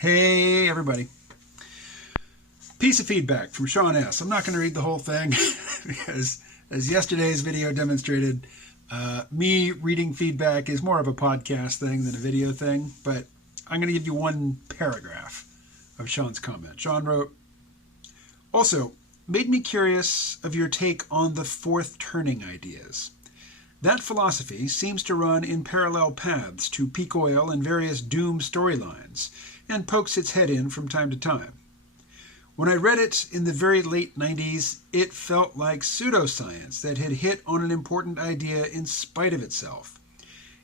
Hey, everybody. Piece of feedback from Sean S. I'm not going to read the whole thing because, as yesterday's video demonstrated, me reading feedback is more of a podcast thing than a video thing, but I'm going to give you one paragraph of Sean's comment. Sean wrote, "Also, made me curious of your take on the fourth turning ideas. That philosophy seems to run in parallel paths to peak oil and various doom storylines, and pokes its head in from time to time. When I read it in the very late 90s, it felt like pseudoscience that had hit on an important idea in spite of itself.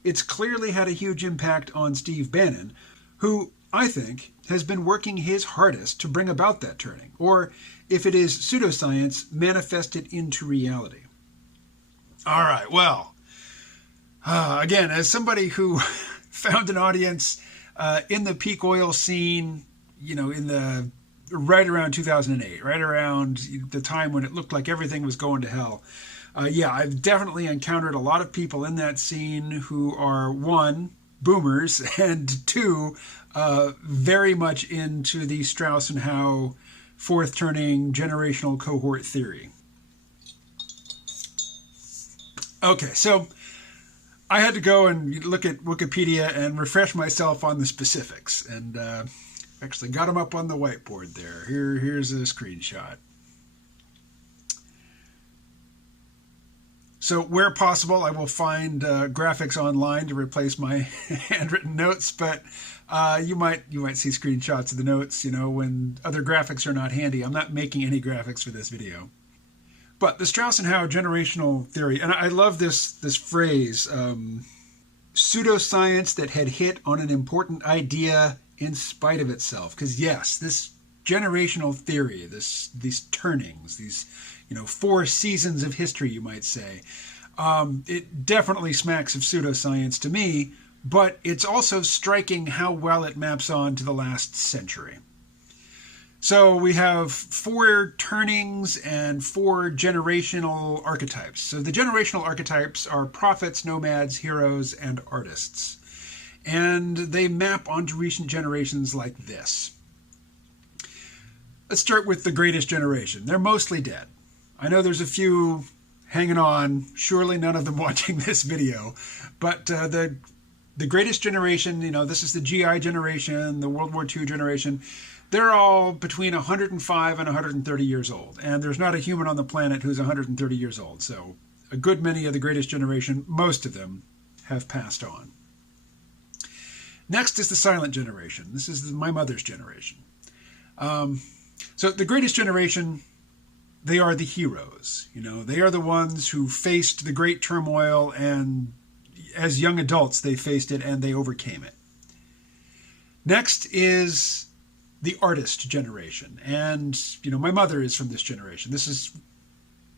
It's clearly had a huge impact on Steve Bannon, who, I think, has been working his hardest to bring about that turning, or, if it is pseudoscience, manifest it into reality." All right, well, again, as somebody who found an audience in the peak oil scene, in the right around 2008, right around the time when it looked like everything was going to hell. I've definitely encountered a lot of people in that scene who are, one, boomers, and two, very much into the Strauss and Howe fourth turning generational cohort theory. Okay, so I had to go and look at Wikipedia and refresh myself on the specifics, and actually got them up on the whiteboard there. Here's a screenshot. So where possible, I will find graphics online to replace my handwritten notes, but you might see screenshots of the notes, when other graphics are not handy. I'm not making any graphics for this video. But the Strauss and Howe generational theory, and I love this phrase, pseudoscience that had hit on an important idea in spite of itself. Because yes, this generational theory, these turnings, these 4 seasons of history, you might say, it definitely smacks of pseudoscience to me, but it's also striking how well it maps on to the last century. So we have 4 turnings and 4 generational archetypes. So the generational archetypes are prophets, nomads, heroes, and artists. And they map onto recent generations like this. Let's start with the greatest generation. They're mostly dead. I know there's a few hanging on, surely none of them watching this video, but the greatest generation, this is the GI generation, the World War II generation, they're all between 105 and 130 years old. And there's not a human on the planet who's 130 years old. So a good many of the greatest generation, most of them, have passed on. Next is the silent generation. This is my mother's generation. So the greatest generation, they are the heroes. They are the ones who faced the great turmoil, and as young adults, they faced it and they overcame it. Next is the artist generation. And, my mother is from this generation. This is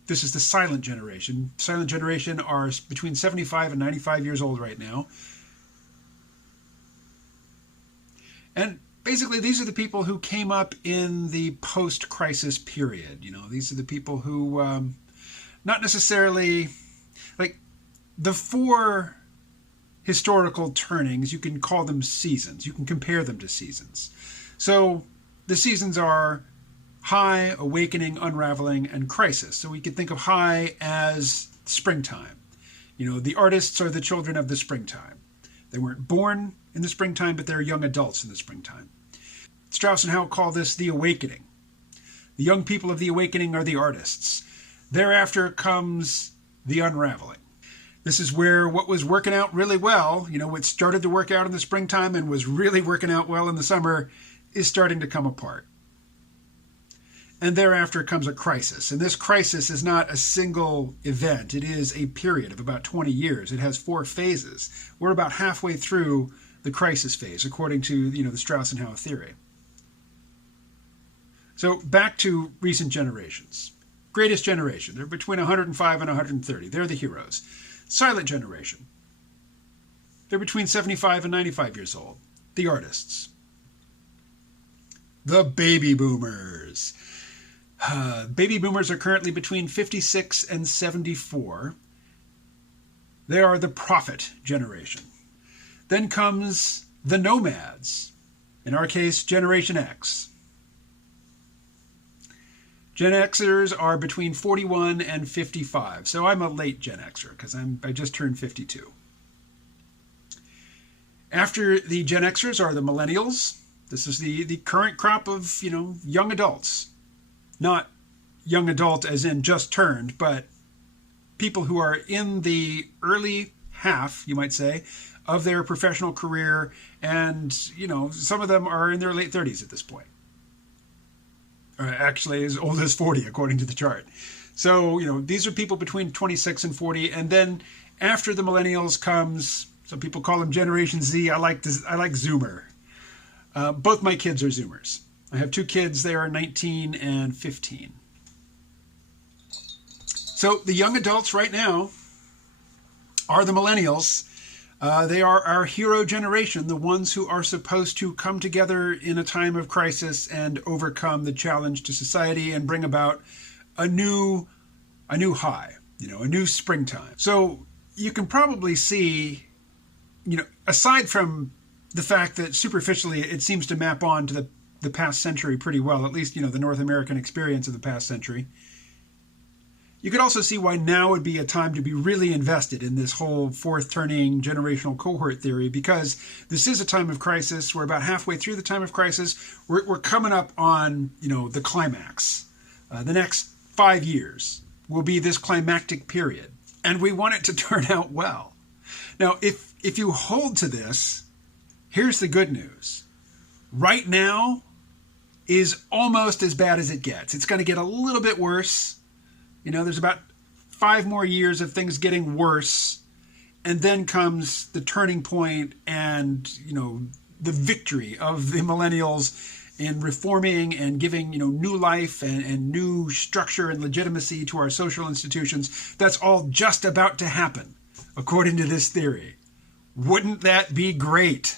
the silent generation. Silent generation are between 75 and 95 years old right now. And basically, these are the people who came up in the post-crisis period. These are the people who, not necessarily, like, the 4 historical turnings, you can call them seasons. You can compare them to seasons. So the seasons are high, awakening, unraveling, and crisis. So we could think of high as springtime. The artists are the children of the springtime. They weren't born in the springtime, but they're young adults in the springtime. Strauss and Howe call this the awakening. The young people of the awakening are the artists. Thereafter comes the unraveling. This is where what was working out really well, what started to work out in the springtime and was really working out well in the summer, is starting to come apart. And thereafter comes a crisis. And this crisis is not a single event. It is a period of about 20 years. It has 4 phases. We're about halfway through the crisis phase, according to the Strauss and Howe theory. So back to recent generations. Greatest generation. They're between 105 and 130. They're the heroes. Silent generation. They're between 75 and 95 years old. The artists. The baby boomers. Baby boomers are currently between 56 and 74. They are the prophet generation. Then comes the nomads. In our case, Generation X. Gen Xers are between 41 and 55. So I'm a late Gen Xer because I just turned 52. After the Gen Xers are the millennials. This is the current crop of, young adults. Not young adult as in just turned, but people who are in the early half, you might say, of their professional career. And, some of them are in their late 30s at this point. Actually, as old as 40, according to the chart. So, these are people between 26 and 40. And then after the millennials comes, some people call them Generation Z. I like Zoomer. Both my kids are Zoomers. I have two kids. They are 19 and 15. So the young adults right now are the millennials. They are our hero generation, the ones who are supposed to come together in a time of crisis and overcome the challenge to society and bring about a new high, a new springtime. So you can probably see, aside from the fact that superficially it seems to map on to the past century pretty well, at least, the North American experience of the past century. You could also see why now would be a time to be really invested in this whole fourth turning generational cohort theory, because this is a time of crisis. We're about halfway through the time of crisis. We're coming up on, the climax. The next 5 years will be this climactic period, and we want it to turn out well. Now, if you hold to this, here's the good news. Right now is almost as bad as it gets. It's going to get a little bit worse. There's about 5 more years of things getting worse. And then comes the turning point and, the victory of the millennials in reforming and giving, new life and new structure and legitimacy to our social institutions. That's all just about to happen, according to this theory. Wouldn't that be great?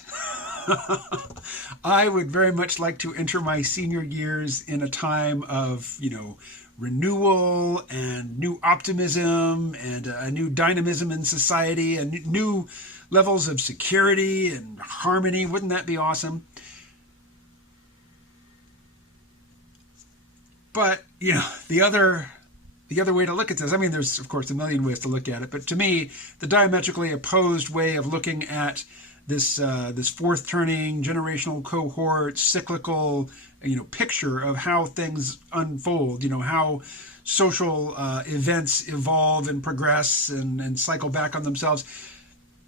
I would very much like to enter my senior years in a time of, renewal and new optimism and a new dynamism in society and new levels of security and harmony. Wouldn't that be awesome? But, the other way to look at this, there's, of course, a million ways to look at it, but to me, the diametrically opposed way of looking at this fourth turning generational cohort cyclical picture of how things unfold, how social events evolve and progress and cycle back on themselves.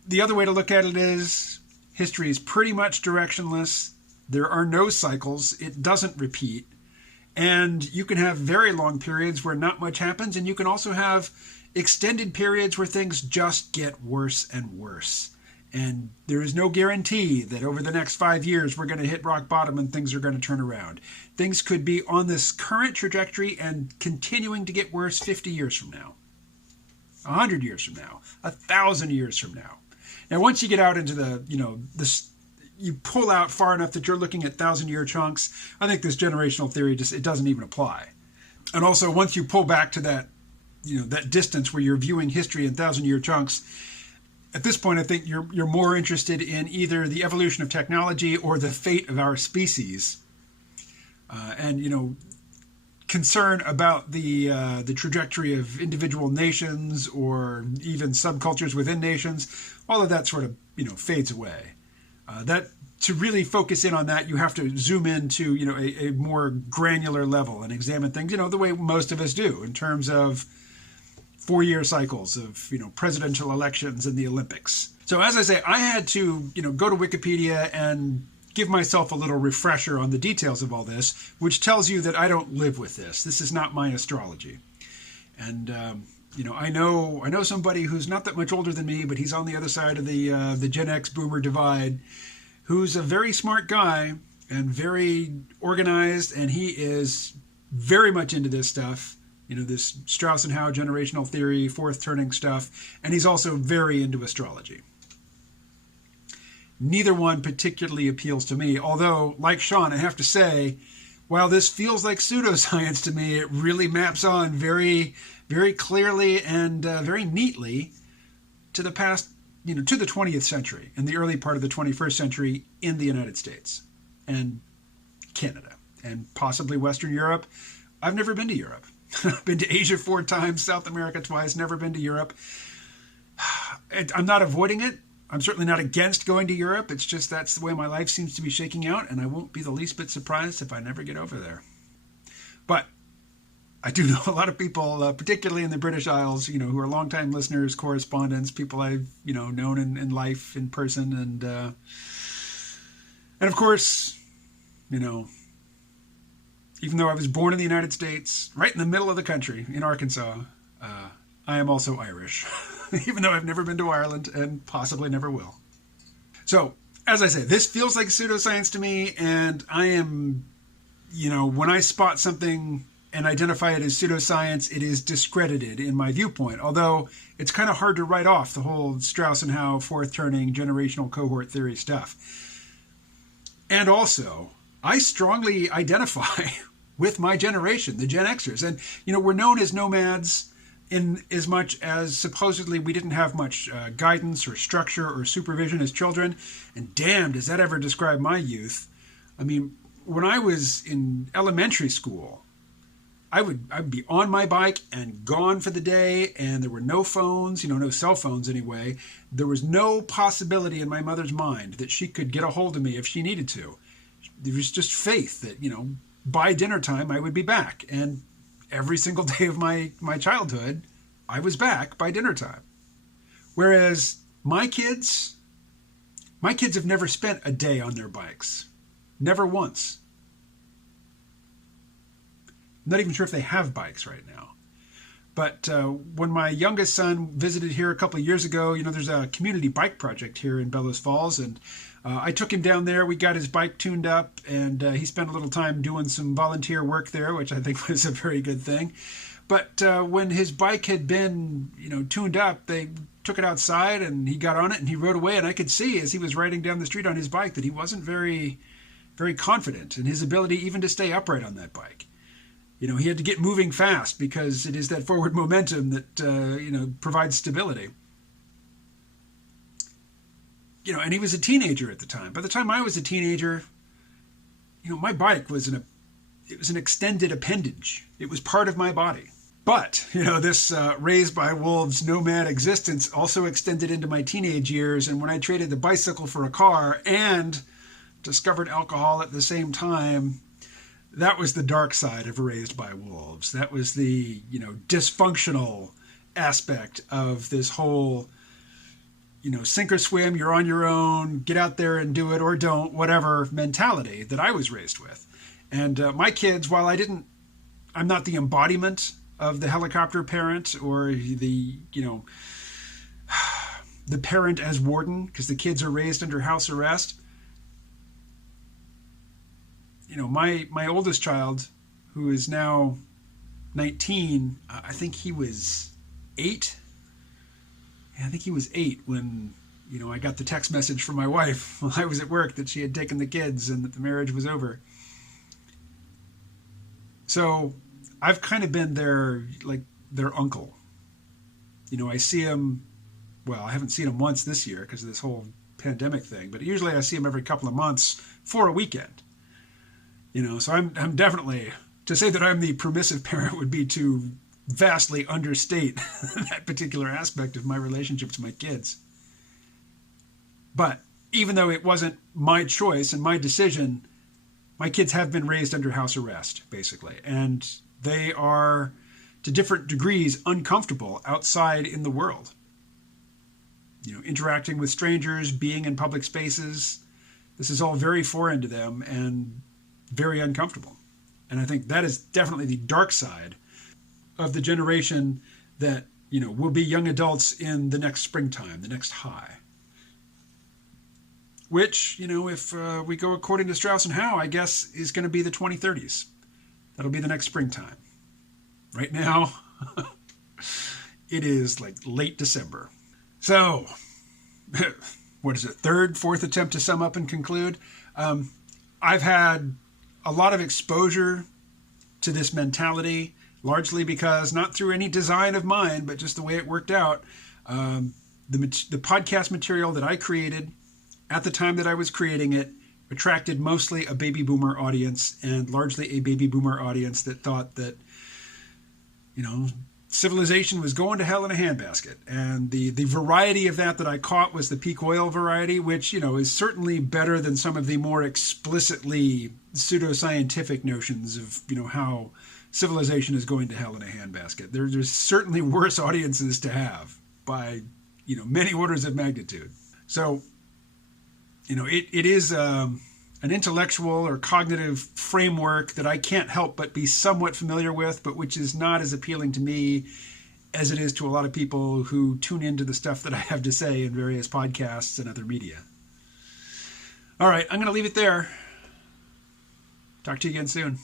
The other way to look at it is history is pretty much directionless. There are no cycles. It doesn't repeat. And you can have very long periods where not much happens, and you can also have extended periods where things just get worse and worse. And there is no guarantee that over the next 5 years we're going to hit rock bottom and things are going to turn around. Things could be on this current trajectory and continuing to get worse 50 years from now, 100 years from now, 1,000 years from now. Now, once you get out into you pull out far enough that you're looking at 1,000-year chunks, I think this generational theory it doesn't even apply. And also, once you pull back to that, that distance where you're viewing history in 1,000-year chunks, at this point, I think you're more interested in either the evolution of technology or the fate of our species, and concern about the trajectory of individual nations or even subcultures within nations. All of that sort of fades away. That to really focus in on that, you have to zoom into a more granular level and examine things the way most of us do in terms of 4-year cycles of presidential elections and the Olympics. So as I say, I had to go to Wikipedia and give myself a little refresher on the details of all this, which tells you that I don't live with this. This is not my astrology. And I know somebody who's not that much older than me, but he's on the other side of the Gen X boomer divide, who's a very smart guy and very organized, and he is very much into this stuff. This Strauss and Howe generational theory, fourth turning stuff, and he's also very into astrology. Neither one particularly appeals to me, although, like Sean, I have to say, while this feels like pseudoscience to me, it really maps on very, very clearly and very neatly to the past, to the 20th century and the early part of the 21st century in the United States. and Canada, and possibly Western Europe. I've never been to Europe. I've been to Asia 4 times, South America twice, never been to Europe. I'm not avoiding it. I'm certainly not against going to Europe. It's just that's the way my life seems to be shaking out, and I won't be the least bit surprised if I never get over there. But I do know a lot of people, particularly in the British Isles, who are longtime listeners, correspondents, people I've, known in life, in person, and of course, even though I was born in the United States, right in the middle of the country, in Arkansas, I am also Irish, even though I've never been to Ireland and possibly never will. So, as I say, this feels like pseudoscience to me, and I am, when I spot something and identify it as pseudoscience, it is discredited in my viewpoint, although it's kind of hard to write off the whole Strauss and Howe, fourth-turning, generational cohort theory stuff. And also, I strongly identify with my generation, the Gen Xers. And, we're known as nomads in as much as supposedly we didn't have much guidance or structure or supervision as children. And damn, does that ever describe my youth. I mean, when I was in elementary school, I would be on my bike and gone for the day, and there were no phones, no cell phones anyway. There was no possibility in my mother's mind that she could get a hold of me if she needed to. There was just faith that, by dinner time I would be back. And every single day of my childhood, I was back by dinner time. Whereas my kids have never spent a day on their bikes. Never once. I'm not even sure if they have bikes right now. But when my youngest son visited here a couple of years ago, there's a community bike project here in Bellows Falls, and I took him down there. We got his bike tuned up, and he spent a little time doing some volunteer work there, which I think was a very good thing. But when his bike had been, tuned up, they took it outside, and he got on it, and he rode away. And I could see as he was riding down the street on his bike that he wasn't very, very confident in his ability even to stay upright on that bike. He had to get moving fast because it is that forward momentum that, provides stability. And he was a teenager at the time. By the time I was a teenager, my bike was an extended appendage. It was part of my body. But, this raised by wolves nomad existence also extended into my teenage years. And when I traded the bicycle for a car and discovered alcohol at the same time, that was the dark side of Raised by Wolves. That was the, dysfunctional aspect of this whole, sink or swim, you're on your own, get out there and do it or don't, whatever mentality that I was raised with. And my kids, while I'm not the embodiment of the helicopter parent or the, the parent as warden, because the kids are raised under house arrest. My oldest child, who is now 19, I think he was 8. Yeah, I think he was 8 when, I got the text message from my wife while I was at work that she had taken the kids and that the marriage was over. So I've kind of been their uncle. I see him, well, I haven't seen him once this year because of this whole pandemic thing, but usually I see him every couple of months for a weekend. So I'm definitely, to say that I'm the permissive parent would be to vastly understate that particular aspect of my relationship to my kids. But even though it wasn't my choice and my decision, my kids have been raised under house arrest, basically. And they are, to different degrees, uncomfortable outside in the world. Interacting with strangers, being in public spaces. This is all very foreign to them and very uncomfortable. And I think that is definitely the dark side of the generation that, will be young adults in the next springtime, the next high. Which, if we go according to Strauss and Howe, I guess is going to be the 2030s. That'll be the next springtime. Right now, it is like late December. So, what is it, third, fourth attempt to sum up and conclude? I've had a lot of exposure to this mentality, largely because, not through any design of mine, but just the way it worked out. The podcast material that I created at the time that I was creating it attracted mostly a baby boomer audience, and largely a baby boomer audience that thought that, civilization was going to hell in a handbasket. And the variety of that I caught was the peak oil variety, which, is certainly better than some of the more explicitly pseudoscientific notions of, how civilization is going to hell in a handbasket. There's certainly worse audiences to have by, many orders of magnitude. So, it is an intellectual or cognitive framework that I can't help but be somewhat familiar with, but which is not as appealing to me as it is to a lot of people who tune into the stuff that I have to say in various podcasts and other media. All right, I'm going to leave it there. Talk to you again soon.